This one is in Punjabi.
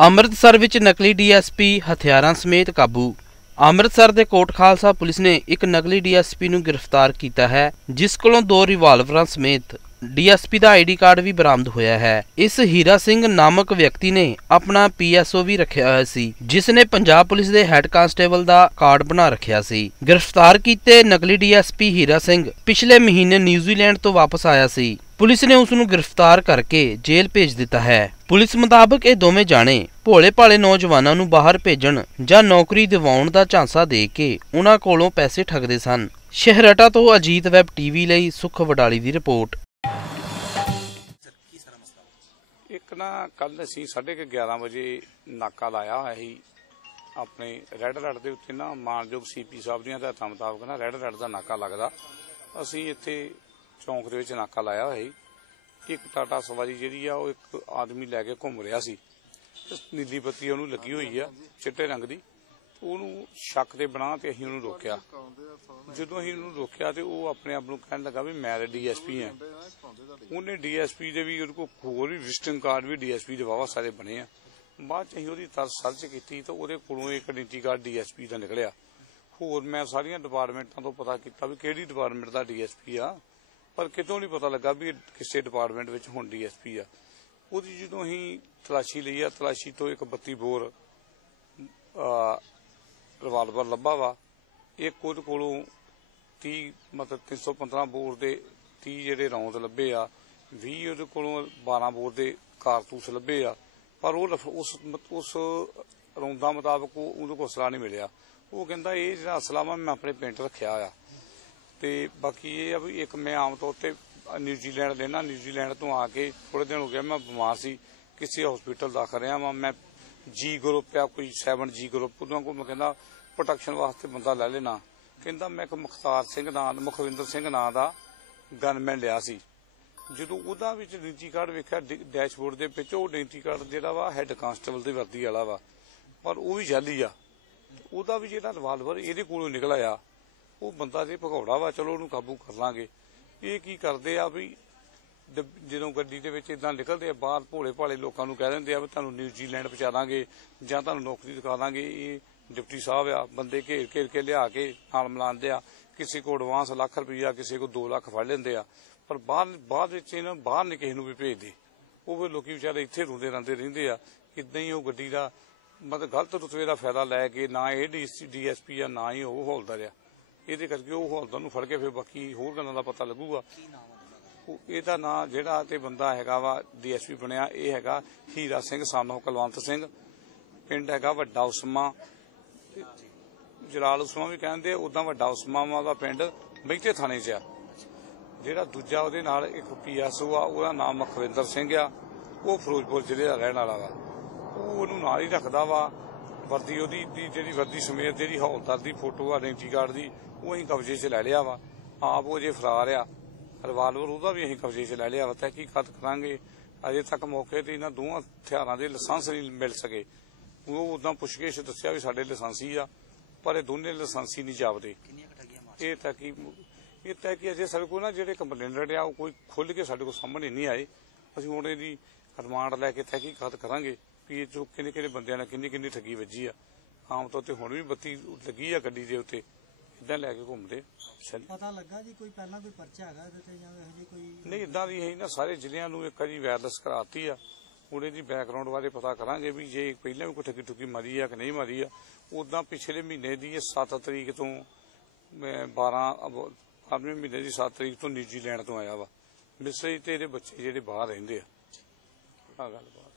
ਅੰਮ੍ਰਿਤਸਰ ਵਿੱਚ ਨਕਲੀ ਡੀਐਸਪੀ ਹਥਿਆਰਾਂ ਸਮੇਤ ਕਾਬੂ। ਅੰਮ੍ਰਿਤਸਰ ਦੇ ਕੋਟ ਖਾਲਸਾ ਪੁਲਿਸ ਨੇ ਇੱਕ ਨਕਲੀ ਡੀਐਸਪੀ ਨੂੰ ਗ੍ਰਿਫਤਾਰ ਕੀਤਾ ਹੈ, ਜਿਸ ਕੋਲੋਂ ਦੋ ਰਿਵਾਲਵਰਾਂ ਸਮੇਤ ਡੀਐਸਪੀ ਦਾ ਆਈਡੀ ਕਾਰਡ ਵੀ ਬਰਾਮਦ ਹੋਇਆ ਹੈ। ਇਸ ਹੀਰਾ ਸਿੰਘ ਨਾਮਕ ਵਿਅਕਤੀ ਨੇ ਆਪਣਾ ਪੀਐਸਓ ਵੀ ਰੱਖਿਆ ਹੋਇਆ ਸੀ, ਜਿਸ ਨੇ ਪੰਜਾਬ ਪੁਲਿਸ ਦੇ ਹੈੱਡ ਕਾਂਸਟੇਬਲ ਦਾ ਕਾਰਡ ਬਣਾ ਰੱਖਿਆ ਸੀ। ਗ੍ਰਿਫਤਾਰ ਕੀਤੇ ਨਕਲੀ ਡੀਐਸਪੀ ਹੀਰਾ ਸਿੰਘ ਪਿਛਲੇ ਮਹੀਨੇ ਨਿਊਜ਼ੀਲੈਂਡ ਤੋਂ ਵਾਪਸ ਆਇਆ ਸੀ। ਪੁਲਿਸ ਨੇ ਉਸ ਨੂੰ ਗ੍ਰਿਫਤਾਰ ਕਰਕੇ ਜੇਲ੍ਹ ਭੇਜ ਦਿੱਤਾ ਹੈ। ਪੁਲਿਸ ਮੁਤਾਬਕ ਇਹ ਦੋਵੇਂ ਜਾਣੇ ਭੋਲੇ ਭਾਲੇ ਨੌਜਵਾਨਾਂ ਨੂੰ ਬਾਹਰ ਭੇਜਣ ਜਾਂ ਨੌਕਰੀ ਦਿਵਾਉਣ ਦਾ ਝਾਂਸਾ ਦੇ ਕੇ ਉਹਨਾਂ ਕੋਲੋਂ ਪੈਸੇ ਠੱਗਦੇ ਸਨ। ਸ਼ਹਿਰਟਾ ਤੋਂ ਅਜੀਤ ਵੈਬ ਟੀਵੀ ਲਈ ਸੁਖ ਵਡਾਲੀ ਦੀ ਰਿਪੋਰਟ। ਇੱਕ ਨਾ ਕੱਲ ਅਸੀਂ 11:30 ਵਜੇ ਨਾਕਾ ਲਾਇਆ ਹੋਇਆ ਸੀ। ਆਪਣੇ ਰੈੱਡ ਰੈਡ ਦੇ ਉੱਤੇ ਨਾ ਮਾਨਯੋਗ ਸੀਪੀ ਸਾਹਿਬ ਦੀਆਂ ਹਦਾਇਤਾਂ ਮੁਤਾਬਕ ਨਾ ਰੈੱਡ ਰੈਡ ਦਾ ਨਾਕਾ ਲੱਗਦਾ। ਅਸੀਂ ਇੱਥੇ ਚੌਂਕ ਦੇ ਵਿੱਚ ਨਾਕਾ ਲਾਇਆ ਹੋਇਆ ਸੀ। ਇੱਕ ਟਾਟਾ ਸਵਾਰੀ ਜਿਹੜੀ ਆ, ਉਹ ਇੱਕ ਆਦਮੀ ਲੈ ਕੇ ਘੁੰਮ ਰਿਹਾ ਸੀ। ਤੇ ਨੀਲੀ ਬੱਤੀ ਉਹਨੂੰ ਲੱਗੀ ਹੋਈ ਆ, ਚਿੱਟੇ ਰੰਗ ਦੀ। ਉਹਨੂੰ ਸ਼ੱਕ ਦੇ ਬਣਾ ਤੇ ਅਸੀਂ ਉਹਨੂੰ ਰੋਕਿਆ। ਜਦੋਂ ਅਸੀਂ ਉਹਨੂੰ ਰੋਕਿਆ ਤੇ ਉਹ ਆਪਣੇ ਆਪ ਨੂੰ ਕਹਿਣ ਲੱਗਾ ਵੀ ਮੈਂ ਡੀਐਸਪੀ ਹਾਂ ਉਹਨੇ ਡੀਐਸਪੀ ਦੇ ਵੀ, ਉਹਦੇ ਕੋਲ ਹੋਰ ਵੀ ਵਿਜ਼ਿਟਿੰਗ ਕਾਰਡ ਵੀ ਡੀਐਸਪੀ ਦੇ ਵਾਵਾ ਸਾਰੇ ਬਣੇ ਆ। ਬਾਅਦ ਚ ਅਸੀਂ ਉਹਦੀ ਤਰਸ ਸਰਚ ਕੀਤੀ ਤਾਂ ਉਹਦੇ ਕੋਲੋਂ ਇੱਕ ਆਇਡੈਂਟੀ ਕਾਰਡ ਡੀਐਸਪੀ ਦਾ ਨਿਕਲਿਆ। ਹੋਰ ਮੈਂ ਸਾਰੀਆਂ ਡਿਪਾਰਟਮੈਂਟਾਂ ਤੋਂ ਪਤਾ ਕੀਤਾ ਵੀ ਕਿਹੜੀ ਡਿਪਾਰਟਮੈਂਟ ਦਾ ਡੀਐਸਪੀ ਆ। ਪਰ ਕਿਤੋਂ ਨਹੀਂ ਪਤਾ ਲੱਗਾ ਵੀ ਕਿਸੇ ਡਿਪਾਰਟਮੈਂਟ ਵਿੱਚ ਹੁਣ ਡੀਐਸਪੀ ਆ। ਉਹਦੀ ਜਦੋਂ ਅਸੀਂ ਤਲਾਸ਼ੀ ਲਈ ਆ, ਤਲਾਸ਼ੀ ਤੋਂ ਇੱਕ 32 ਬੋਰ ਰਿਵਾਲਵਰ ਲੱਭਾ ਵਾ ਇੱਕ ਉਹਦੇ ਕੋਲੋਂ 30 ਮਤਲਬ 315 ਬੋਰ ਦੇ 30 ਜਿਹੜੇ ਰੌਂਦ ਲੱਭੇ ਆ 20 ਉਹਦੇ ਕੋਲੋਂ 12 ਬੋਰ ਦੇ ਕਾਰਤੂਸ ਲੱਭੇ ਆ, ਪਰ ਉਹ ਉਸ ਉਸ ਰੌਂਦਾਂ ਮੁਤਾਬਕ ਉਹ- ਉਹਦੇ ਕੋਲ ਅਸਲਾ ਨਹੀਂ ਮਿਲਿਆ। ਉਹ ਕਹਿੰਦਾ ਇਹ ਜਿਹੜਾ ਅਸਲਾ ਵਾ, ਮੈਂ ਆਪਣੇ ਪਿੰਡ ਰੱਖਿਆ ਆ। ਤੇ ਬਾਕੀ ਇਹ ਆ ਵੀ ਇੱਕ ਮੈਂ ਆਮ ਤੌਰ ਤੇ ਨਿਊਜ਼ੀਲੈਂਡ ਲੈਣਾ ਨਿਊਜ਼ੀਲੈਂਡ ਤੋਂ ਆ ਕੇ ਥੋੜੇ ਦਿਨ ਹੋ ਗਿਆ ਮੈਂ ਬਿਮਾਰ ਸੀ, ਕਿਸੇ ਹਸਪੀਟਲ ਦਾਖਲ ਰਿਹਾ ਵਾਂ, ਮੈਂ ਜੀ ਗਰੁੱਪ ਆ, ਕੋਈ 7 ਜੀ ਗਰੁੱਪ ਉਹਨਾਂ ਕੋਲ ਮੈਂ ਕਹਿੰਦਾ ਪ੍ਰੋਟੈਕਸ਼ਨ ਵਾਸਤੇ ਬੰਦਾ ਲੈ ਲੈਣਾ। ਕਹਿੰਦਾ ਮੈਂ ਇੱਕ ਮੁਖਤਾਰ ਸਿੰਘ ਨਾਂ, ਮੁਖਵਿੰਦਰ ਸਿੰਘ ਨਾਂ ਦਾ ਗਨਮੈਨ ਲਿਆ ਸੀ। ਜਦੋਂ ਉਹਦਾ ਵਿੱਚ ਆਇਡੈਂਟੀ ਕਾਰਡ ਵੇਖਿਆ ਡੈਸ਼ਬੋਰਡ ਦੇ ਵਿੱਚ ਉਹ ਆਇਡੈਂਟੀ ਕਾਰਡ ਜਿਹੜਾ ਵਾ ਹੈੱਡ ਕਾਂਸਟੇਬਲ ਦੀ ਵਰਦੀ ਵਾਲਾ ਵਾ। ਪਰ ਉਹ ਵੀ ਜਾਲੀ ਆ। ਉਹਦਾ ਵੀ ਜਿਹੜਾ ਰਿਵਾਲਵਰ ਇਹਦੇ ਕੋਲੋਂ ਨਿਕਲ ਆਇਆ। ਉਹ ਬੰਦਾ ਜੇ ਭਗੌੜਾ ਵਾ, ਚਲੋ ਉਹਨੂੰ ਕਾਬੂ ਕਰ ਲਾਂਗੇ। ਇਹ ਕੀ ਕਰਦੇ ਆ ਵੀ ਜਦੋਂ ਗੱਡੀ ਦੇ ਵਿੱਚ ਇਦਾਂ ਨਿਕਲਦੇ ਆ, ਬਾਹਰ ਭੋਲੇ ਭਾਲੇ ਲੋਕਾਂ ਨੂੰ ਕਹਿ ਦਿੰਦੇ ਆ ਵੀ ਤੁਹਾਨੂੰ ਨਿਊਜ਼ੀਲੈਂਡ ਪਹੁੰਚਾ ਦਾਂਗੇ, ਜਾਂ ਤੁਹਾਨੂੰ ਨੌਕਰੀ ਦਿਖਾ ਦਾਂਗੇ। ਇਹ ਡਿਪਟੀ ਸਾਹਿਬ ਆ, ਬੰਦੇ ਘੇਰ ਘੇਰ ਕੇ ਲਿਆ ਕੇ ਨਾਲ ਮਿਲਾਉਂਦੇ ਆ। ਕਿਸੇ ਕੋ ਐਡਵਾਂਸ ਲੱਖ ਰੁਪਈਆ, ਕਿਸੇ ਕੋ 2 ਲੱਖ ਫੜ ਲੈਂਦੇ ਆ। ਪਰ ਬਾਹਰ ਬਾਅਦ ਵਿੱਚ ਇਹਨਾਂ ਬਾਹਰ ਨਹੀਂ ਕਿਸੇ ਨੂੰ ਵੀ ਭੇਜਦੇ। ਉਹ ਵੀ ਲੋਕੀ ਵਿਚਾਰੇ ਇੱਥੇ ਰੁੰਦੇ ਰਹਿੰਦੇ ਰਹਿੰਦੇ ਆ ਇਦਾਂ ਹੀ ਉਹ ਗੱਡੀ ਦਾ, ਮਤਲਬ ਗਲਤ ਰੁਤਬੇ ਦਾ ਫਾਇਦਾ ਲੈ ਕੇ ਨਾ ਇਹ ਡੀਐਸਪੀ ਆ, ਨਾ ਹੀ ਉਹ ਹੌਲਦਾਰ ਆ। ਇਹਦੇ ਕਰਕੇ ਉਹ ਹੌਲਦਾਰ ਨੂੰ ਫੜ ਕੇ ਫਿਰ ਬਾਕੀ ਹੋਰ ਗੱਲਾਂ ਦਾ ਪਤਾ ਲੱਗੂਗਾ। ਉਹ- ਇਹਦਾ ਨਾਂ ਜਿਹੜਾ ਤੇ ਬੰਦਾ ਹੈਗਾ ਵਾ ਡੀਐਸਪੀ ਬਣਿਆ ਇਹ ਹੈਗਾ ਹੀਰਾ ਸਿੰਘ ਸਾਨੋ ਕੁਲਵੰਤ ਸਿੰਘ। ਪਿੰਡ ਹੈਗਾ ਵੱਡਾ ਉਸਮਾ। ਜਲਾਲ ਉਸਮਾ ਵੀ ਕਹਿੰਦੇ ਉਦਾਂ ਵੱਡਾ ਉਸਮਾ ਦਾ ਪਿੰਡ ਬੈਂਤੇ ਥਾਣੇ 'ਚ ਆ। ਜਿਹੜਾ ਦੂਜਾ ਉਹਦੇ ਨਾਲ ਇੱਕ ਪੀਐਸਓ ਆ ਉਹਦਾ ਨਾਮ ਮਖਵਿੰਦਰ ਸਿੰਘ ਆ। ਉਹ ਫਿਰੋਜ਼ਪੁਰ ਜ਼ਿਲ੍ਹੇ ਦਾ ਰਹਿਣ ਵਾਲਾ ਵਾ। ਉਹ ਉਹਨੂੰ ਨਾਲ ਹੀ ਰੱਖਦਾ ਵਾ। ਵਰਦੀ ਉਹਦੀ ਦੀ ਜਿਹੜੀ ਵਰਦੀ ਸਮੇਤ ਜਿਹੜੀ ਹੌਲਦਾਰ ਦੀ ਫੋਟੋ ਆ ਆਇਡੈਂਟੀ ਕਾਰਡ ਦੀ ਉਹ ਅਸੀਂ ਕਬਜ਼ੇ 'ਚ ਲੈ ਲਿਆ ਵਾ। ਆਪ ਉਹ ਜੇ ਫਰਾਰ ਆ ਰਿਵਾਲਵਰ ਉਹਦਾ ਵੀ ਅਸੀਂ ਕਬਜ਼ੇ 'ਚ ਲੈ ਲਿਆ ਵਾ ਤਹਿਕੀਕਤ ਕਰਾਂਗੇ। ਅਜੇ ਤੱਕ ਮੌਕੇ ਤੇ ਇਹਨਾਂ ਦੋਵਾਂ ਹਥਿਆਰਾਂ ਦੇ ਲਾਇਸੈਂਸ ਨਹੀਂ ਮਿਲ ਸਕੇ। ਉਹ ਉਦਾਂ ਪੁੱਛਗਿੱਛ ਦੱਸਿਆ ਵੀ ਸਾਡੇ ਲਾਇਸੈਂਸੀ ਆ ਪਰ ਇਹ ਦੋਨੇ ਲਾਇਸੈਂਸੀ ਨਹੀਂ ਜਾਪਦੇ। ਇਹ ਤਾਂ ਕਿ ਇਹ ਤਾਂ ਕਿ ਅਜੇ ਸਾਡੇ ਕੋਲ ਨਾ ਜਿਹੜੇ ਕੰਪਲੇਨਟ ਆ ਉਹ ਕੋਈ ਖੁੱਲ ਕੇ ਸਾਡੇ ਕੋਲ ਸਾਹਮਣੇ ਨਹੀਂ ਆਏ। ਅਸੀਂ ਹੁਣ ਇਹਦੀ ਰਿਮਾਂਡ ਲੈ ਕੇ ਤਹਿਕੀਕਤ ਕਰਾਂਗੇ। ਵੀ ਇਹ ਜੋ ਕਿੰਨੇ ਕਿੰਨੇ ਬੰਦਿਆਂ ਨਾਲ ਕਿੰਨੀ ਕਿੰਨੀ ਠੱਗੀ ਵੱਜੀ ਆ। ਆਮ ਤੌਰ ਤੇ ਹੁਣ ਵੀ ਬੱਤੀ ਲੱਗੀ ਆ ਗੱਡੀ ਦੇ ਉੱਤੇ। ਇਦਾਂ ਲੈ ਕੇ ਘੁੰਮਦੇ। ਪਤਾ ਲੱਗਾ ਜੀ ਕੋਈ ਪਹਿਲਾਂ ਕੋਈ ਪਰਚਾ ਹੈਗਾ ਇਹਦੇ ਤੇ ਜਾਂ ਇਹੋ ਜਿਹੀ ਕੋਈ ਨਹੀਂ ਇਦਾਂ ਦੀ ਹੈ ਨਾ ਸਾਰੇ ਜ਼ਿਲ੍ਹਿਆਂ ਨੂੰ ਇੱਕ ਵਾਰੀ ਵਾਇਰਲੈਸ ਕਰਾਤੀ ਆ। ਹੁਣ ਇਹਦੀ ਬੈਕਗ੍ਰਾਉਂਡ ਬਾਰੇ ਪਤਾ ਕਰਾਂਗੇ ਵੀ ਜੇ ਪਹਿਲਾਂ ਵੀ ਕੋਈ ਠੱਗੀ ਠੁੱਗੀ ਮਾਰੀ ਆ ਕਿ ਨਹੀਂ ਮਾਰੀ ਆ। ਉਦਾਂ ਪਿਛਲੇ ਮਹੀਨੇ ਦੀ ਇਹ 7 ਤਰੀਕ ਤੋਂ ਮੈਂ 12 ਆਰਮੀ ਮਹੀਨੇ ਦੀ 7 ਤਰੀਕ ਤੋਂ ਨਿਊਜ਼ੀਲੈਂਡ ਤੋਂ ਆਇਆ ਵਾ। ਮਿਸਰੀ ਤੇ ਇਹਦੇ ਬੱਚੇ ਜਿਹੜੇ ਬਾਹਰ ਰਹਿੰਦੇ ਆ। ਆ ਗੱਲਬਾਤ